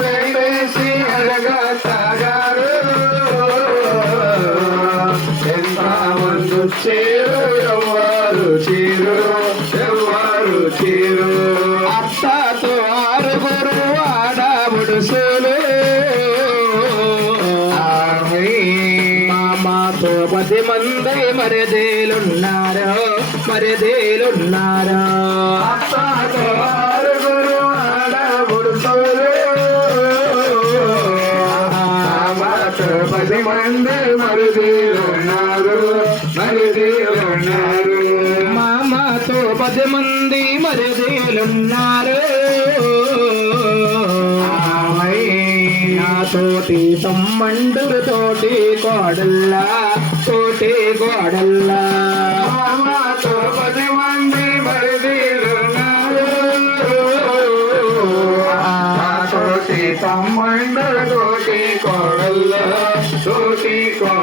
పెట్టేసి ఎరగసాగారు ఎంత మంది చీరు ఎవరు చీరు ఎవరు చీరు అత్తతో ఆరుగురు ఆడబుడుసులు మామాతో 10 మంది మరిదేలున్నారు అత్తతో ఆరుగురు ఆడబుడుసులు మామాతో 10 మంది మరిదేలున్నారు మామాతో 10 మంది మరిదేలున్నారు తోటి తమ్మండురు తోటి కోడల్లా తోటి కోడల్లా మామాతో 10 మంది మరిదేలున్నారు తోటి తమ్మండురు తోటి కోడల్లా తోటి కోడల్లా